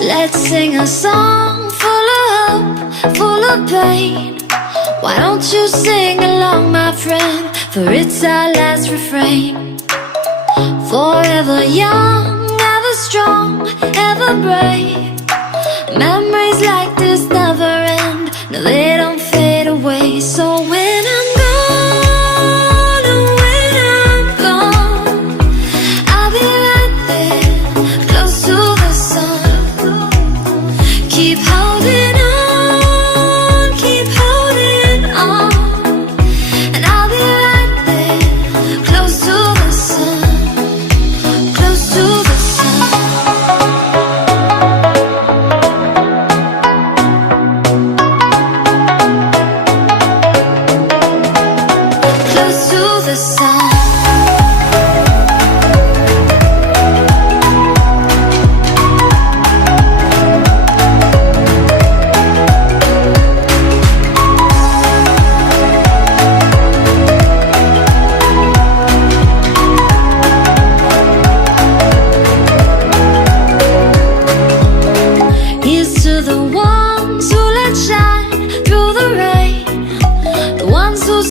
Let's sing a song full of hope, full of pain. Why don't you sing along, my friend? For it's our last refrain. Forever young, ever strong, ever brave. Memories like this never end. No, they